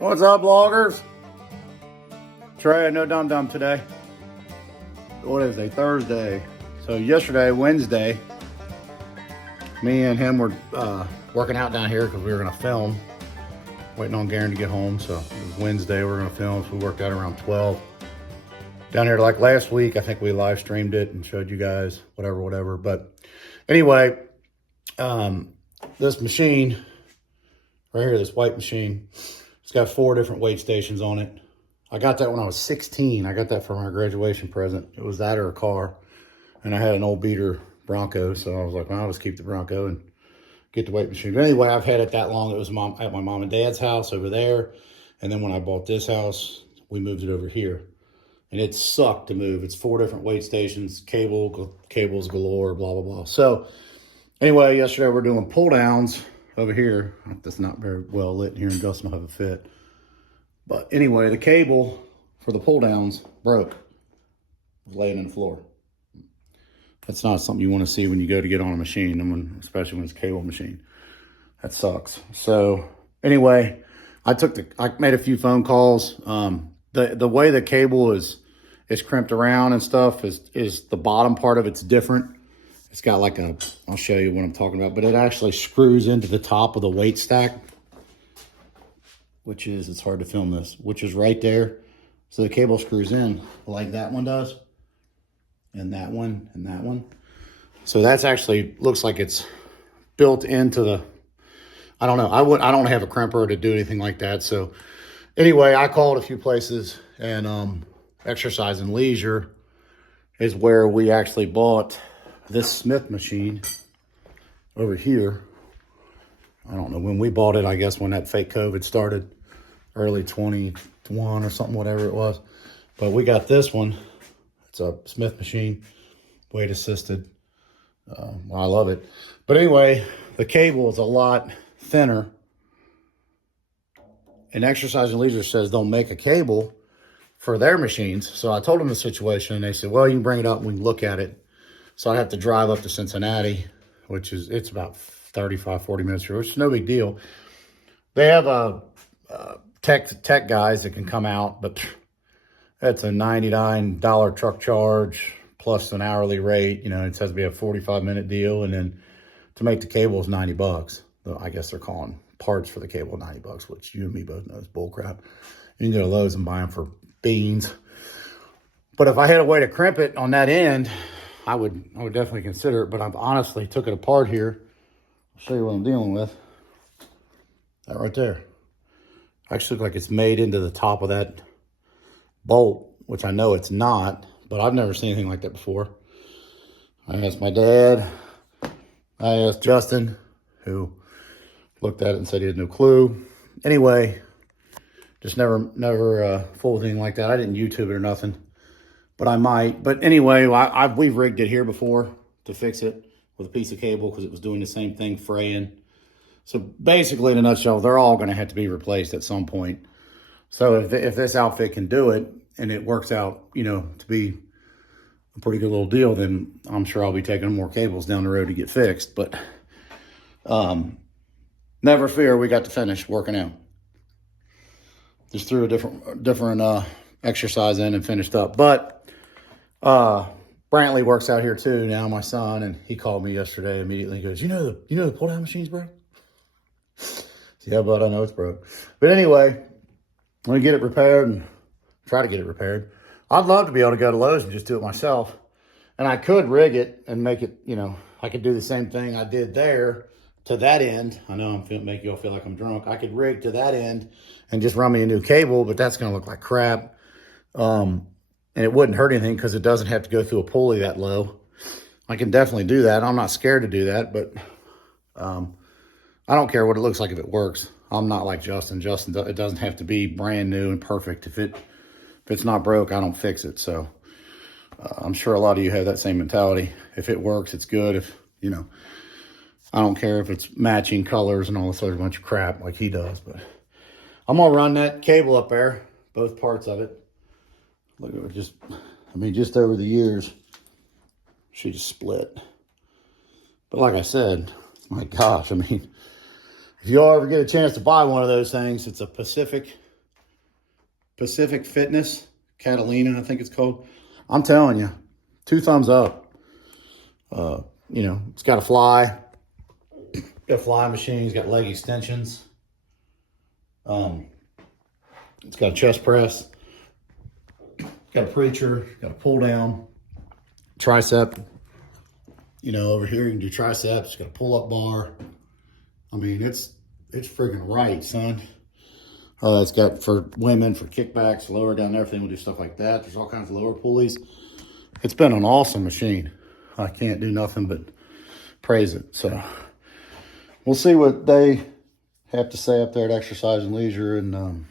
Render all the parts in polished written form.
What's up, vloggers? Trey, no dum dum today. What is it? Thursday. So yesterday, Wednesday, me and him were working out down here because we were gonna film. Waiting on Garen to get home. So it was Wednesday, we were gonna film. So we worked out around 12. Down here, like last week, I think we live streamed it and showed you guys whatever. But anyway, this machine right here, this white machine, it's got 4 different weight stations on it. I got that when I was 16. I got that for my graduation present. It was that or a car. And I had an old beater Bronco. So I was like, well, I'll just keep the Bronco and get the weight machine. But anyway, I've had it that long. It was at my mom and dad's house over there. And then when I bought this house, we moved it over here. And it sucked to move. It's 4 different weight stations, cables galore, blah, blah, blah. So anyway, yesterday we're doing pull downs over here. That's not very well lit here, and Justin will have a fit. But anyway, the cable for the pull downs broke. It was laying on the floor. That's not something you want to see when you go to get on a machine, especially when it's a cable machine. That sucks. So anyway, I made a few phone calls. The way the cable is crimped around and stuff is the bottom part of it's different. It's got like I'll show you what I'm talking about, but it actually screws into the top of the weight stack, it's hard to film this, which is right there. So the cable screws in like that one does, and that one, and that one. So that's actually looks like it's built into the, I don't know. I don't have a crimper to do anything like that. So anyway, I called a few places, and Exercise and Leisure is where we actually bought this Smith machine over here. I don't know when we bought it. I guess when that fake COVID started, early 21 or something, whatever it was. But we got this one. It's a Smith machine, weight assisted. I love it. But anyway, the cable is a lot thinner. And Exercise and Leisure says they'll make a cable for their machines. So I told them the situation, and they said, well, you can bring it up and we can look at it. So I have to drive up to Cincinnati, it's about 35, 40 minutes here, which is no big deal. They have tech guys that can come out, but that's a $99 truck charge plus an hourly rate. You know, it says to be a 45-minute deal, and then to make the cable is $90. I guess they're calling parts for the cable $90, which you and me both know is bullcrap. You can go to Lowe's and buy them for beans. But if I had a way to crimp it on that end, I would definitely consider it. But I've honestly took it apart here. I'll show you what I'm dealing with. That right there. Actually looks like it's made into the top of that bolt, which I know it's not, but I've never seen anything like that before. I asked my dad. I asked Justin, who looked at it and said he had no clue. Anyway, just never fooled anything like that. I didn't YouTube it or nothing, but I might. But anyway, we've rigged it here before to fix it with a piece of cable because it was doing the same thing, fraying. So basically, in a nutshell, they're all going to have to be replaced at some point. So if this outfit can do it and it works out, you know, to be a pretty good little deal, then I'm sure I'll be taking more cables down the road to get fixed. But never fear, we got to finish working out. Just threw a different exercise in and finished up. But Brantley works out here too now, my son, and he called me yesterday immediately. He goes, you know the pull down machine's broke? Yeah, but I know it's broke. But anyway, I'm gonna get it repaired and try to get it repaired. I'd love to be able to go to Lowe's and just do it myself. And I could rig it and make it, you know, I could do the same thing I did there to that end. I know I'm make you all feel like I'm drunk. I could rig to that end and just run me a new cable, but that's gonna look like crap. And it wouldn't hurt anything because it doesn't have to go through a pulley that low. I can definitely do that. I'm not scared to do that, but I don't care what it looks like if it works. I'm not like Justin. It doesn't have to be brand new and perfect. If it's not broke, I don't fix it. So I'm sure a lot of you have that same mentality. If it works, it's good. If, you know, I don't care if it's matching colors and all this other bunch of crap like he does. But I'm going to run that cable up there, both parts of it. Look at it, just over the years, she just split. But like I said, my gosh, if you all ever get a chance to buy one of those things, it's a Pacific Pacific Fitness, Catalina, I think it's called. I'm telling you, 2 thumbs up. You know, it's got a fly. Got a fly machine. It's got leg extensions. It's got a chest press. Got a preacher. Got a pull down. Tricep. You know, over here you can do triceps. Got a pull up bar. I mean, it's friggin' right, son. It's got for women, for kickbacks, lower down, everything. We'll do stuff like that. There's all kinds of lower pulleys. It's been an awesome machine. I can't do nothing but praise it. So we'll see what they have to say up there at Exercise and Leisure, and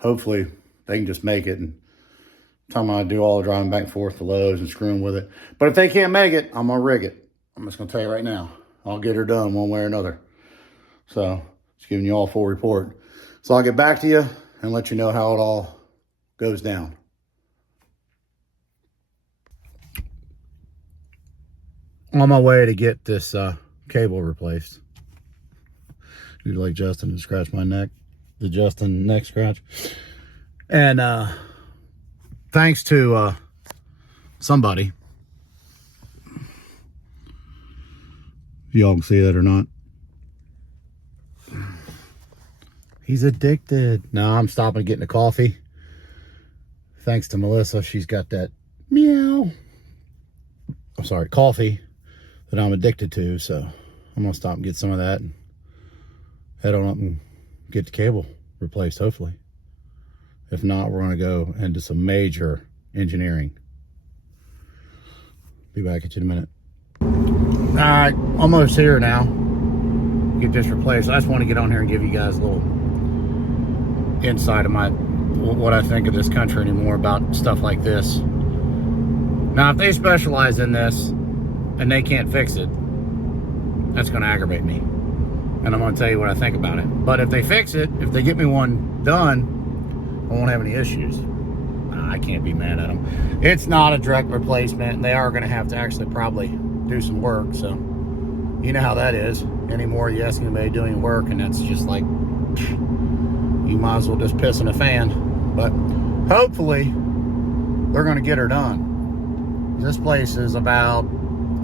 hopefully they can just make it. And time I do all the driving back and forth to Lowe's and screwing with it. But if they can't make it, I'm gonna rig it. I'm just gonna tell you right now, I'll get her done one way or another. So just giving you all a full report. So I'll get back to you and let you know how it all goes down. On my way to get this cable replaced. You like Justin to scratch my neck, the Justin neck scratch. And thanks to somebody, if y'all can see that or not, he's addicted. No, I'm stopping getting a coffee. Thanks to Melissa, she's got that meow. I'm sorry, coffee that I'm addicted to. So I'm gonna stop and get some of that and head on up and get the cable replaced, hopefully. If not, we're gonna go into some major engineering. Be back at you in a minute. All right, almost here now. Get this replaced. I just want to get on here and give you guys a little insight of what I think of this country anymore about stuff like this. Now, if they specialize in this and they can't fix it, that's going to aggravate me. And I'm going to tell you what I think about it. But if they fix it, if they get me one done, I won't have any issues. I can't be mad at them. It's not a direct replacement. They are going to have to actually probably do some work. So you know how that is. Anymore, you ask anybody doing work, and that's just like, you might as well just piss in a fan. But hopefully they're going to get her done. This place is about,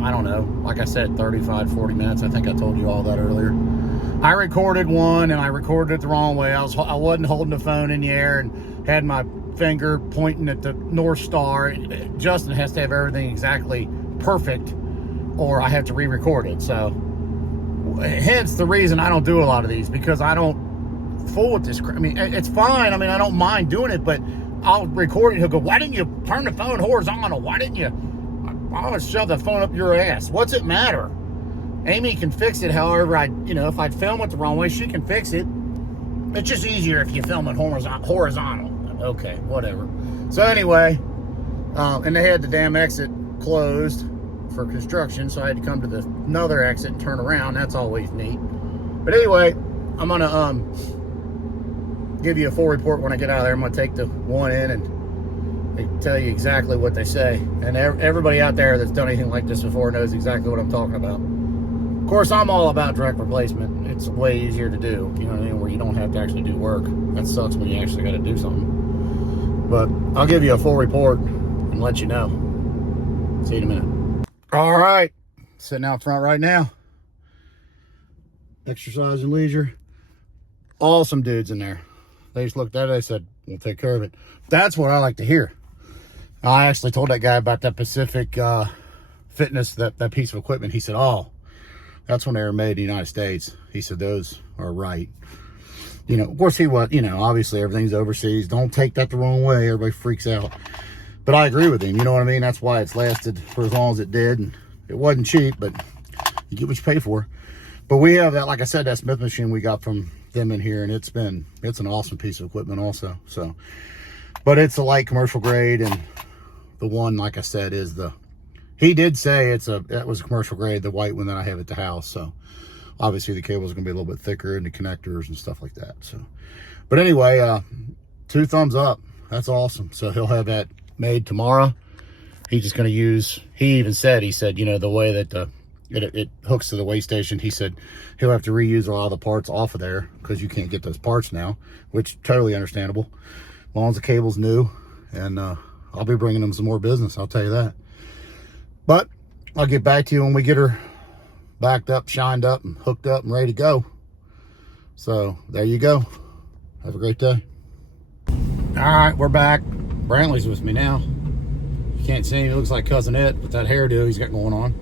I don't know, like I said, 35, 40 minutes. I think I told you all that earlier. I recorded one, and I recorded it the wrong way. I wasn't holding the phone in the air and had my finger pointing at the North Star. Justin has to have everything exactly perfect, or I have to re-record it. So hence the reason I don't do a lot of these, because I don't fool with this. I mean, it's fine. I mean, I don't mind doing it, but I'll record it. He'll go, why didn't you turn the phone horizontal? Why didn't you? I'll shove the phone up your ass. What's it matter? Amy can fix it however if I'd film it the wrong way, she can fix it. It's just easier if you film it horizontal. Okay, whatever. So anyway, and they had the damn exit closed for construction, so I had to come to another exit and turn around. That's always neat. But anyway, I'm gonna give you a full report when I get out of there. I'm gonna take the one in and tell you exactly what they say. And everybody out there that's done anything like this before knows exactly what I'm talking about. Of course, I'm all about direct replacement. It's way easier to do, you know what I mean, where you don't have to actually do work. That sucks when you actually got to do something. But I'll give you a full report and let you know. See you in a minute. All right, sitting out front right now. Exercise and Leisure. Awesome dudes in there. They just looked at it, they said, we'll take care of it. That's what I like to hear. I actually told that guy about that Pacific Fitness, that piece of equipment. He said, oh, that's when they were made in the United States. He said, those are right. You know, of course he was, obviously everything's overseas. Don't take that the wrong way. Everybody freaks out. But I agree with him. You know what I mean? That's why it's lasted for as long as it did. And it wasn't cheap, but you get what you pay for. But we have that, like I said, that Smith machine we got from them in here, and it's an awesome piece of equipment also. So, but it's a light commercial grade, and the one, like I said, is he did say that was a commercial grade, the white one that I have at the house. So obviously the cable's gonna be a little bit thicker, and the connectors and stuff like that. So, but anyway, 2 thumbs up. That's awesome. So he'll have that made tomorrow. He's just gonna use, he said, the way that the it hooks to the weigh station. He said he'll have to reuse a lot of the parts off of there because you can't get those parts now, which totally understandable. As long as the cable's new, and I'll be bringing them some more business, I'll tell you that. But I'll get back to you when we get her backed up, shined up, and hooked up and ready to go. So there you go. Have a great day. All right, we're back. Brantley's with me now. You can't see him. He looks like Cousin It with that hairdo he's got going on.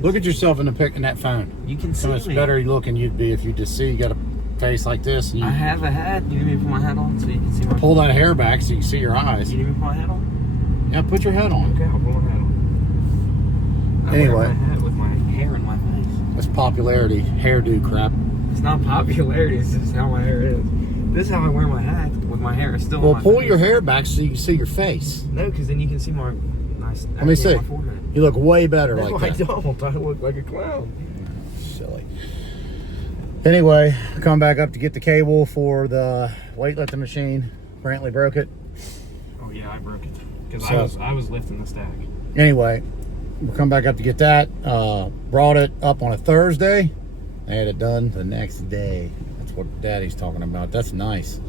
Look at yourself in the pic in that phone. You can see how much me. better looking you'd be if you just see you got a face like this. And you, I have a hat. You need me to put my hat on so you can see my... Pull that hair back so you can see your eyes. You need me to put my hat on? Yeah, put your hat on. Okay, I'll put my hat on. I Anyway. wear my hat with my hair in my face. That's popularity, hairdo crap. It's not popularity, it's just how my hair is. This is how I wear my hat with my hair. It's still on my Pull face. your hair back so you can see your face. No, because then you can see my nice... Let me see. My forehead. You look way better No, like that. I don't. I look like a clown. Silly. Anyway, come back up to get the cable for the weightlifting machine. Brantley broke it. Oh yeah, I broke it. Because I was lifting the stack. Anyway, we'll come back up to get that. Brought it up on a Thursday. I had it done the next day. That's what Daddy's talking about. That's nice.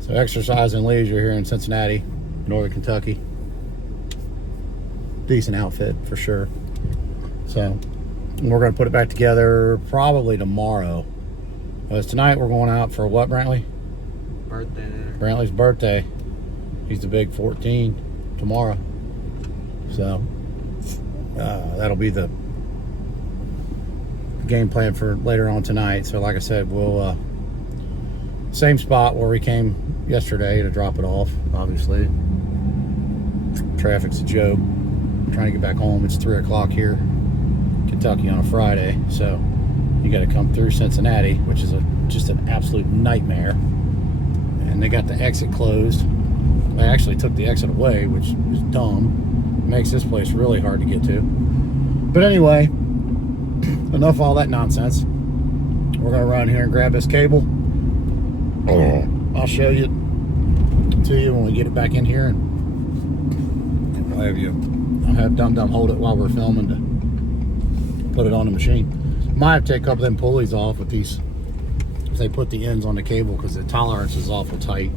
So exercise and leisure here in Cincinnati, Northern Kentucky. Decent outfit for sure. So we're going to put it back together probably tomorrow. Because tonight we're going out for what, Brantley? Birthday. Brantley's birthday. He's the big 14 tomorrow. So that'll be the game plan for later on tonight. So like I said, we'll same spot where we came yesterday to drop it off. Obviously traffic's a joke. Trying to get back home. It's 3 o'clock here Kentucky on a Friday, so you got to come through Cincinnati, which is just an absolute nightmare. And they got the exit closed. They actually took the exit away, which is dumb. It makes this place really hard to get to. But anyway, enough of all that nonsense. We're gonna run here and grab this cable. I'll show you to you when we get it back in here, and I'll have Dum Dum hold it while we're filming to put it on the machine. Might have to take a couple of them pulleys off with these. They put the ends on the cable because the tolerance is awful tight.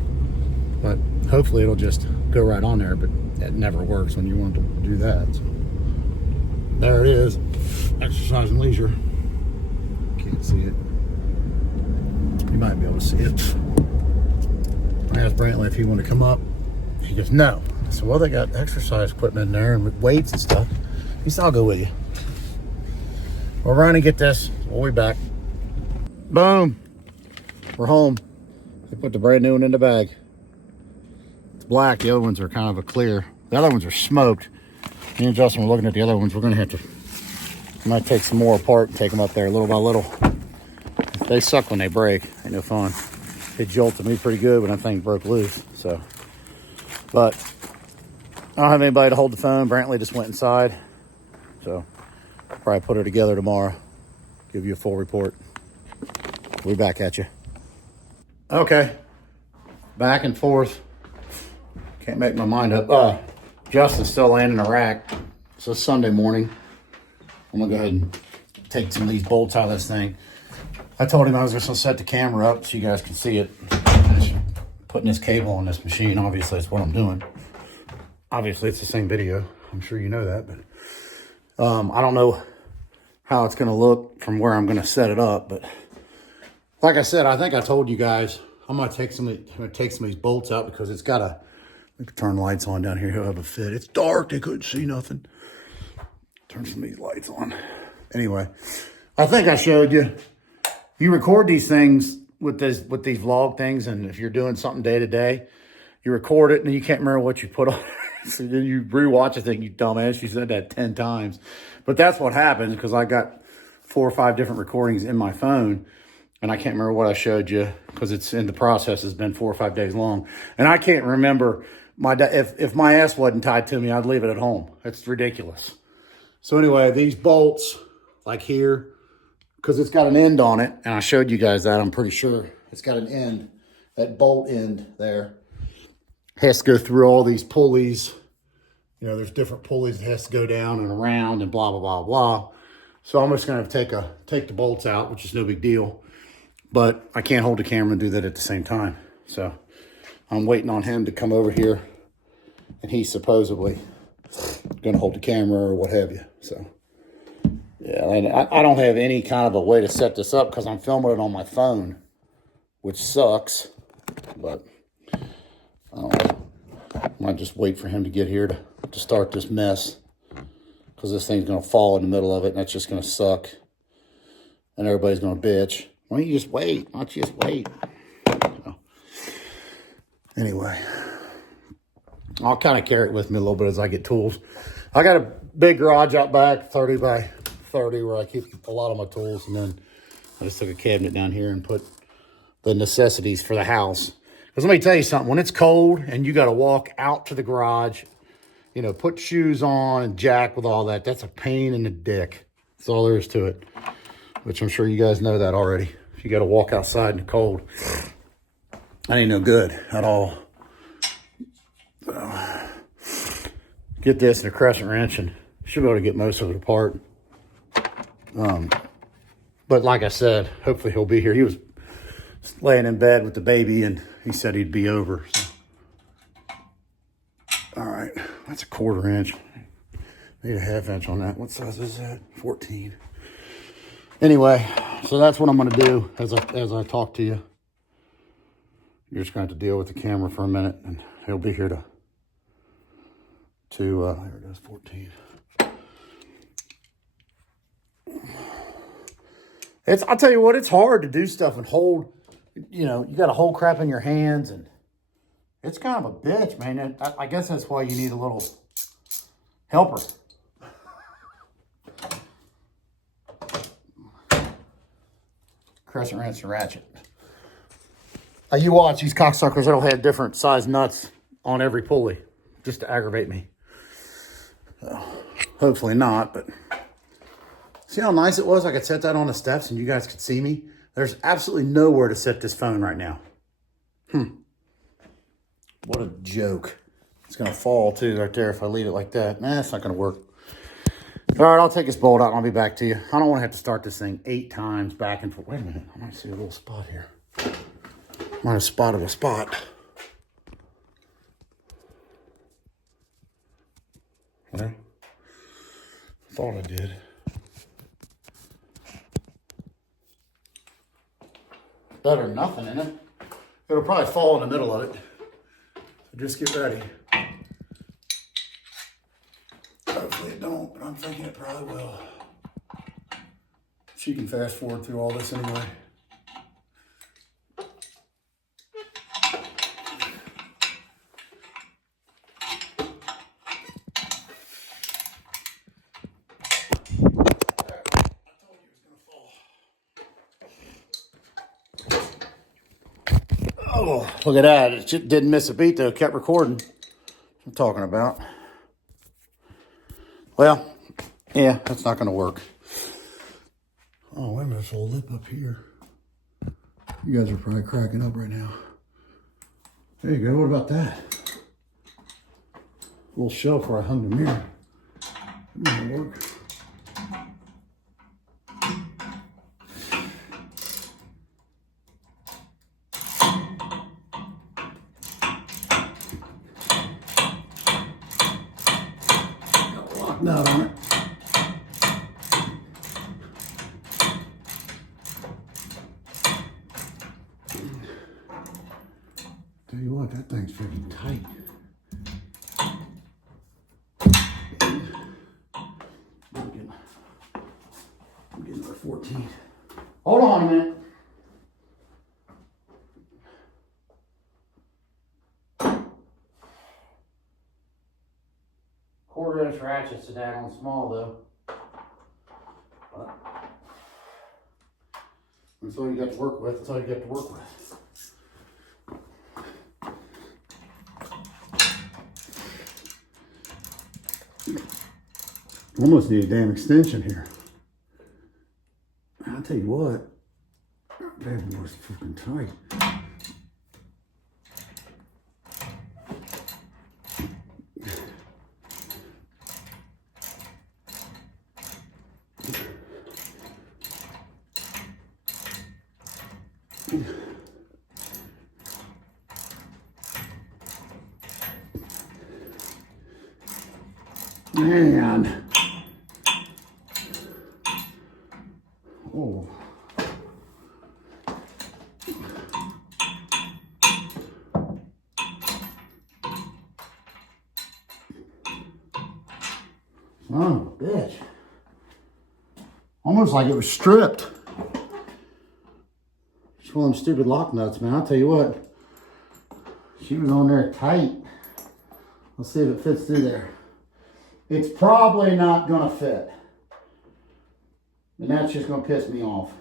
But hopefully it'll just go right on there, but that never works when you want to do that. So there it is. Exercise and leisure. Can't see it. You might be able to see it. I asked Brantley if he wanted to come up. He goes, no. I said, well, they got exercise equipment in there and weights and stuff. He said, I'll go with you. We're running to get this. We'll be back. Boom. We're home. They put the brand new one in the bag. It's black. The other ones are kind of a clear. The other ones are smoked. Me and Justin were looking at the other ones. We're going to have to, I might take some more apart and take them up there little by little. They suck when they break. Ain't no fun. They jolted me pretty good when that thing broke loose. So, but I don't have anybody to hold the phone. Brantley just went inside. So I'll probably put her together tomorrow. Give you a full report. We'll be back at you. Okay. Back and forth. Can't make my mind up. Justin's still laying in a rack. So it's Sunday morning. I'm gonna go ahead and take some of these bolts out of this thing. I told him I was just gonna set the camera up so you guys can see it. Putting this cable on this machine, obviously that's what I'm doing. Obviously it's the same video. I'm sure you know that, but I don't know how it's gonna look from where I'm gonna set it up, but like I said, I think I told you guys I'm gonna take some of these bolts out because it's got a. We can turn the lights on down here. He'll have a fit. It's dark. They couldn't see nothing. Turn some of these lights on. Anyway, I think I showed you. You record these things with these vlog things, and if you're doing something day to day, you record it and you can't remember what you put on. So then you rewatch the thing. You dumbass. You said that 10 times, but that's what happens because I got 4 or 5 different recordings in my phone. And I can't remember what I showed you because it's in the process. It's been 4 or 5 days long. And I can't remember if my ass wasn't tied to me, I'd leave it at home. It's ridiculous. So anyway, these bolts like here, because it's got an end on it. And I showed you guys that, I'm pretty sure. It's got an end, that bolt end there. Has to go through all these pulleys. You know, there's different pulleys that has to go down and around and blah, blah, blah, blah. So I'm just going to take the bolts out, which is no big deal. But I can't hold the camera and do that at the same time. So I'm waiting on him to come over here. And he's supposedly going to hold the camera or what have you. So, yeah, and I don't have any kind of a way to set this up because I'm filming it on my phone, which sucks. But I don't know. I might just wait for him to get here to start this mess. Because this thing's going to fall in the middle of it, and that's just going to suck. And everybody's going to bitch. Why don't you just wait? Why don't you just wait? So, anyway, I'll kind of carry it with me a little bit as I get tools. I got a big garage out back, 30 by 30, where I keep a lot of my tools. And then I just took a cabinet down here and put the necessities for the house. Because let me tell you something. When it's cold and you got to walk out to the garage, you know, put shoes on and jack with all that, that's a pain in the dick. That's all there is to it. Which I'm sure you guys know that already. If you got to walk outside in the cold, that ain't no good at all. So, get this in a crescent wrench and should be able to get most of it apart. But like I said, hopefully he'll be here. He was laying in bed with the baby and he said he'd be over. So. All right, that's a 1/4 inch. Need a 1/2 inch on that. What size is that? 14. Anyway, so that's what I'm going to do as I talk to you. You're just going to have to deal with the camera for a minute, and he'll be here to there it goes, 14. I'll tell you what, it's hard to do stuff and hold, you know, you got to hold crap in your hands, and it's kind of a bitch, man. And I guess that's why you need a little helper. Crescent wrench and ratchet. You watch these cocksuckers, that'll have different size nuts on every pulley just to aggravate me. Hopefully not, but see how nice it was? I could set that on the steps and you guys could see me. There's absolutely nowhere to set this phone right now. What a joke. It's going to fall too right there if I leave it like that. Nah, it's not going to work. All right, I'll take this bolt out and I'll be back to you. I don't want to have to start this thing 8 times back and forth. Wait a minute. I might see a little spot here. Might have spotted a spot. Well, thought I did. Better than nothing, isn't it? It'll probably fall in the middle of it. So just get ready. Hopefully it don't, but I'm thinking it probably will. She can fast forward through all this anyway. Oh, look at that. It didn't miss a beat though. It kept recording. I'm talking about. Well, yeah, that's not going to work. Oh, wait a minute. There's a lip up here. You guys are probably cracking up right now. There you go. What about that? A little shelf where I hung the mirror. That might work. Got a lock nut on it. Tell you what, that thing's freaking tight. I'm getting our 14. Hold on a minute. Quarter-inch ratchets are down small though. But that's all you got to work with. That's all you got to work with. Almost need a damn extension here. I'll tell you what, that was fucking tight. Man. Oh. Son of a bitch. Almost like it was stripped. It's one of them stupid lock nuts, man. I'll tell you what. She was on there tight. Let's see if it fits through there. It's probably not gonna fit. And that's just gonna piss me off.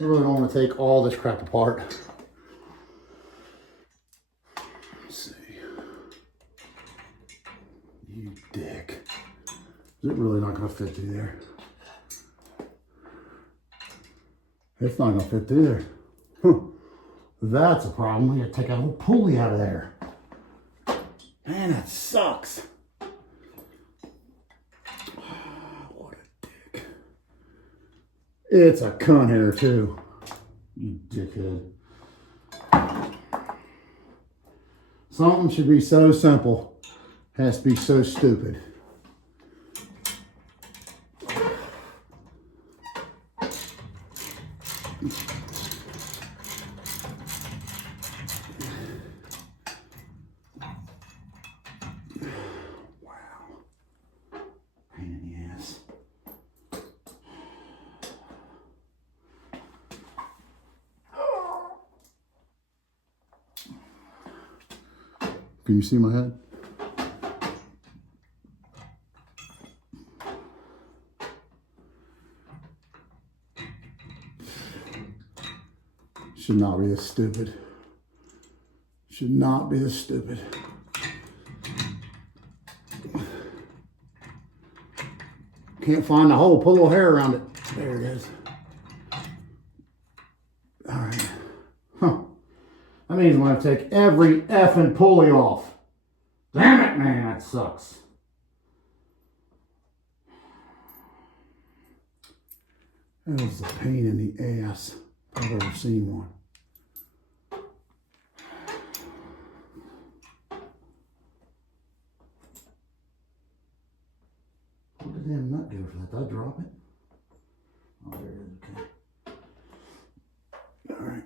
I really don't want to take all this crap apart. Let's see. You dick. Is it really not gonna fit through there? It's not gonna fit through there. Huh. That's a problem. We gotta take a whole pulley out of there. Man, that sucks. What a dick. It's a cunt hair too. You dickhead. Something should be so simple. Has to be so stupid. Can you see my head? Should not be this stupid. Should not be this stupid. Can't find the hole. Put a little hair around it. There it is. All right. Huh. That means I'm going to take every effing pulley off. Damn it, man, that sucks. That was a pain in the ass if I've ever seen one. What did the damn nut do for that? Did I drop it? Oh, there it is. Okay. All right.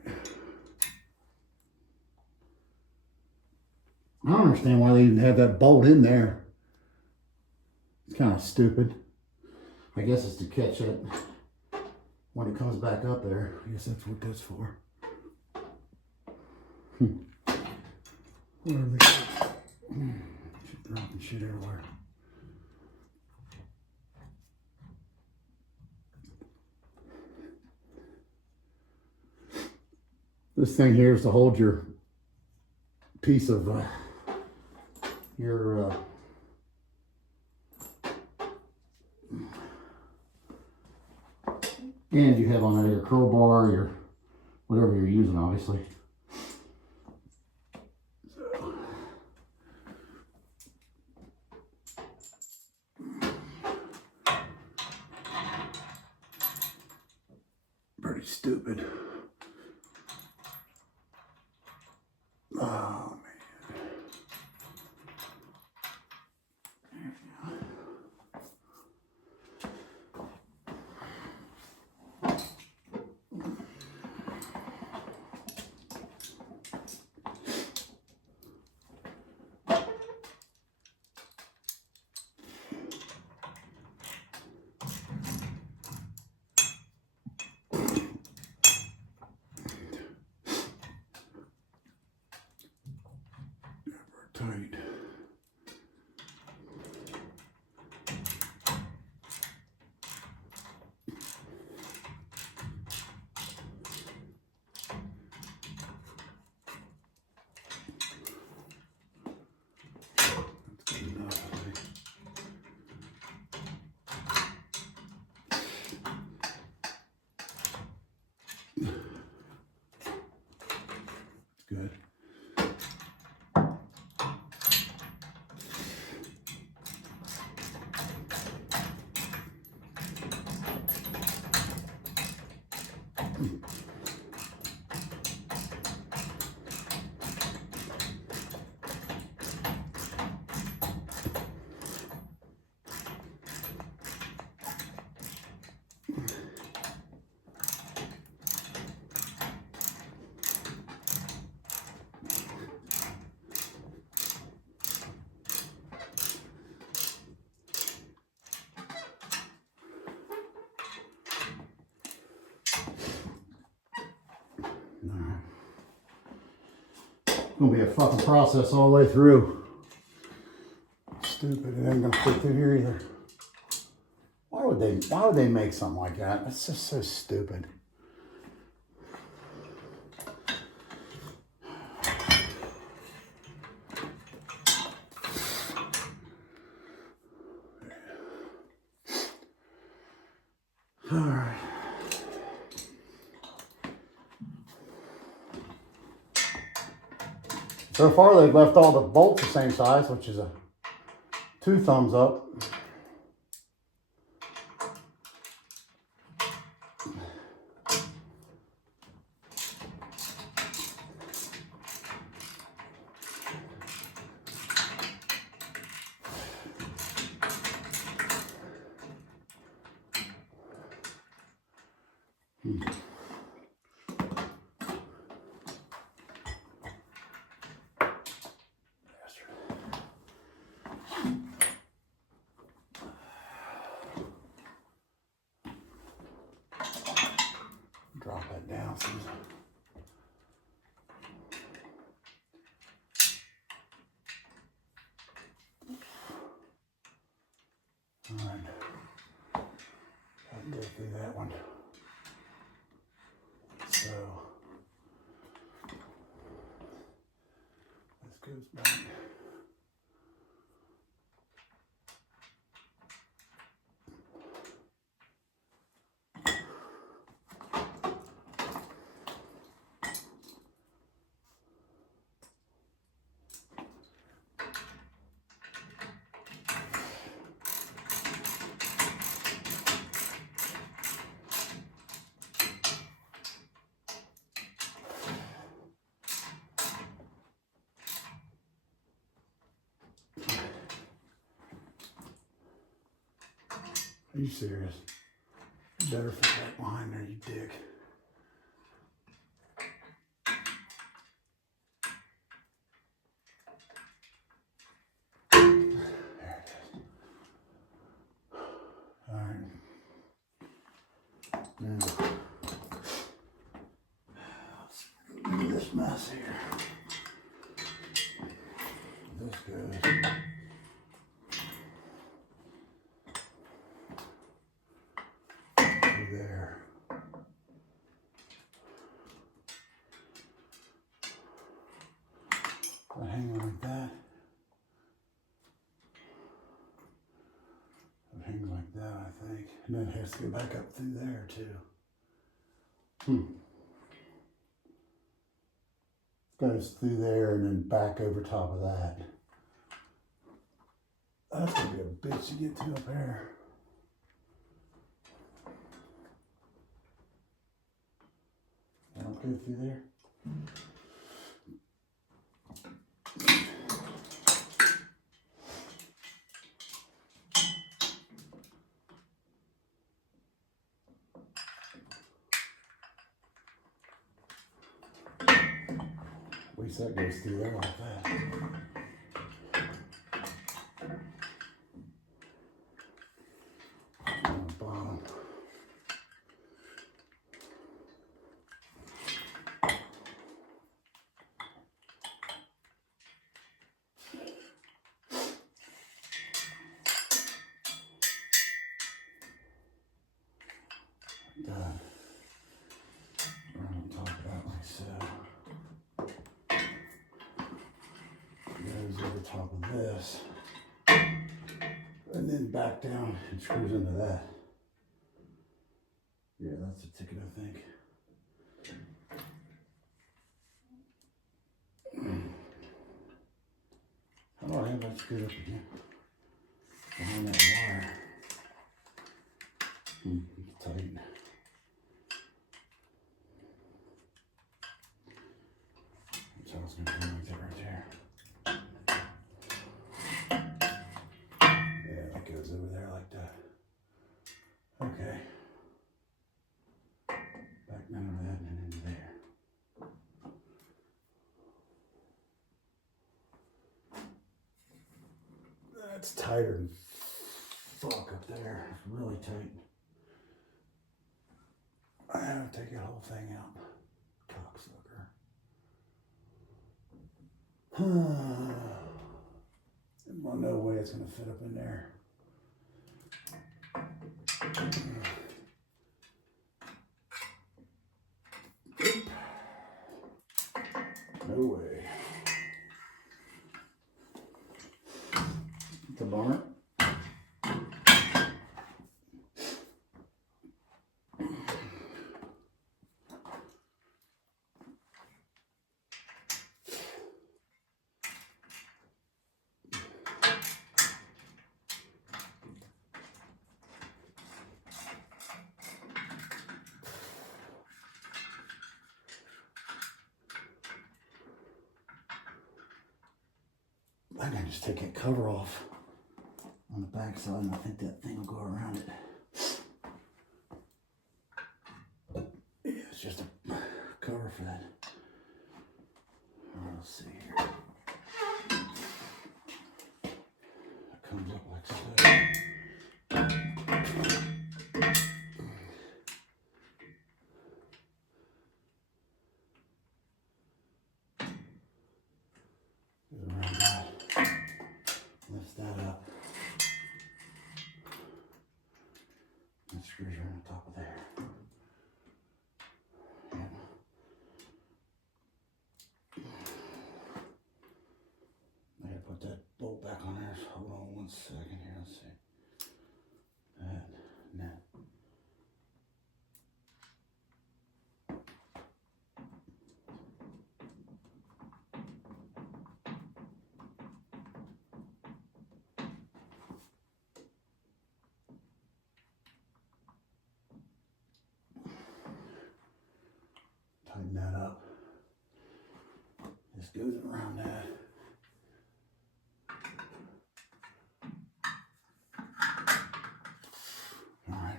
I don't understand why they even had that bolt in there. It's kind of stupid. I guess it's to catch it when it comes back up there. I guess that's what that's for. Where are they? She's dropping shit everywhere. This thing here is to hold your piece of your and you have on there your crowbar, your whatever you're using, obviously. So. Pretty stupid. Oh, tight. That's good enough, I think. Good. gonna be a fucking process all the way through. Stupid, it ain't gonna fit through here either. Why would they make something like that? That's just so stupid. All right. So far, they've left all the bolts the same size, which is a 2 thumbs up. Drop that down. All right. I can go through that one. So this goes back. Are you serious? You better fit that behind there, you dick. There it is. All right. Now, let's do this mess here. This goes. There. I hang like that. It hangs like that, I think. And then it has to go back up through there too. Goes through there and then back over top of that. That's gonna be a bitch to get to up there. I don't go through there. At least that goes through there like that. On the bottom. Done. Right on top of that like so. Goes over top of this. And then back down and screws into that. Yeah, that's the ticket, I think. How do I have that screwed up again? Behind that wire. It's tight. That's how it's going to be like that right there. Yeah, that goes over there like that. Okay. Back down to that and then into there. That's tighter than fuck up there. It's really tight. I have to take the whole thing out. Cocksucker. Well, no way it's going to fit up in there. No way. It's a bummer. I can just take that cover off on the back side, and I think that thing will go around it. Yeah, it's just a cover for that. Let's see here. It comes up like so. Around that. Lift that up. And screws right on top of there. Yeah. I gotta put that bolt back on there. So hold on 1 second here. Let's see. That. Tighten that up. This goes around that. All right.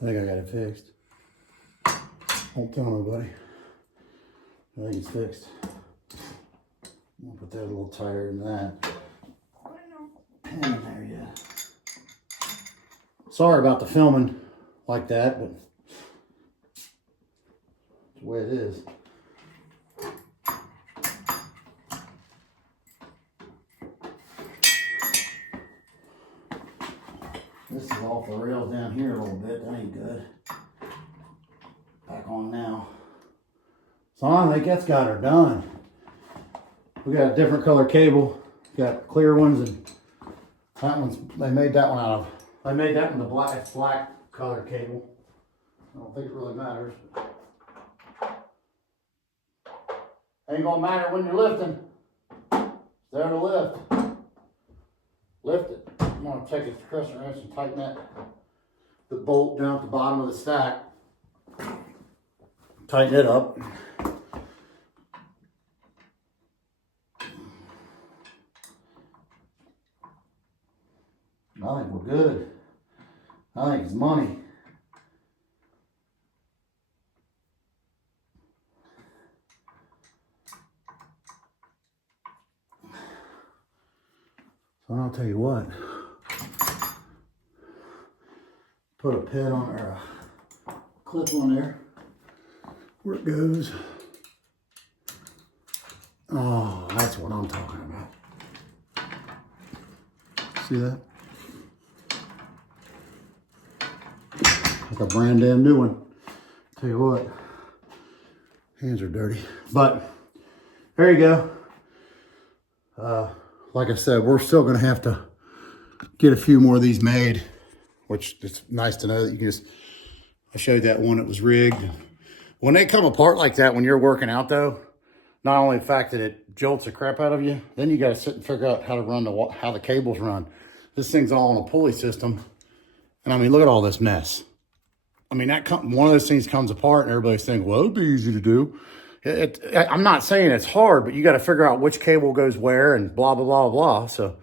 I think I got it fixed. Don't tell nobody. I think it's fixed. I'm gonna put that a little tighter than that. Pin in there, yeah. Sorry about the filming like that, but it's the way it is. This is off the rails down here a little bit. That ain't good. Back on now. So I think that's got her done. We got a different color cable. Got clear ones, and that one's, they made that one out of, they made that one the black color cable. I don't think it really matters. Ain't gonna matter when you're lifting. It's there to lift. Lift it. I'm gonna take a crescent wrench and tighten that, the bolt down at the bottom of the stack. Tighten it up. I think we're good. I think it's money. So I'll tell you what. Put a pin on or a clip on there. Where it goes. Oh, that's what I'm talking about. See that? Like a brand damn new one. Tell you what, hands are dirty. But there you go. Like I said, we're still gonna have to get a few more of these made, which it's nice to know that you can just, I showed that one that was rigged. When they come apart like that, when you're working out though, not only the fact that it jolts the crap out of you, then you got to sit and figure out how to run how the cables run. This thing's all on a pulley system. And I mean, look at all this mess. I mean, one of those things comes apart and everybody's thinking, well, it'd be easy to do. I'm not saying it's hard, but you got to figure out which cable goes where and blah, blah, blah, blah. So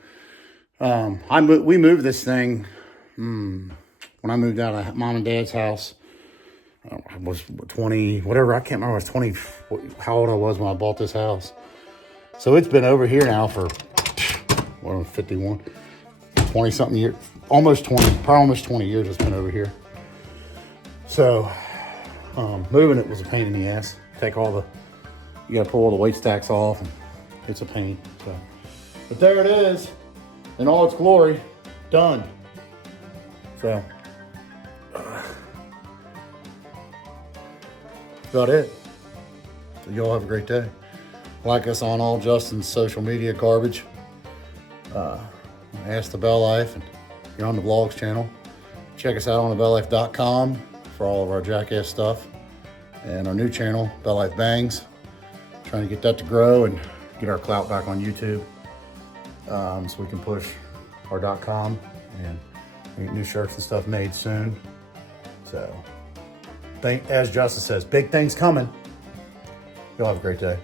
we moved this thing when I moved out of mom and dad's house. I was 20, whatever. I can't remember. I was 20, how old I was when I bought this house. So it's been over here now for, 51, 20 something years, probably almost 20 years it's been over here. So moving it was a pain in the ass. You got to pull all the weight stacks off, and it's a pain. So, but there it is in all its glory, done. So about it. So y'all have a great day. Like us on all Justin's social media garbage. Ask the BellLife, and you're on the vlogs channel. Check us out on TheBellLife.com for all of our jackass stuff, and our new channel, BellLife Bangs. Trying to get that to grow and get our clout back on YouTube, so we can push our .com and get new shirts and stuff made soon. So, as Justin says, big things coming. Y'all have a great day.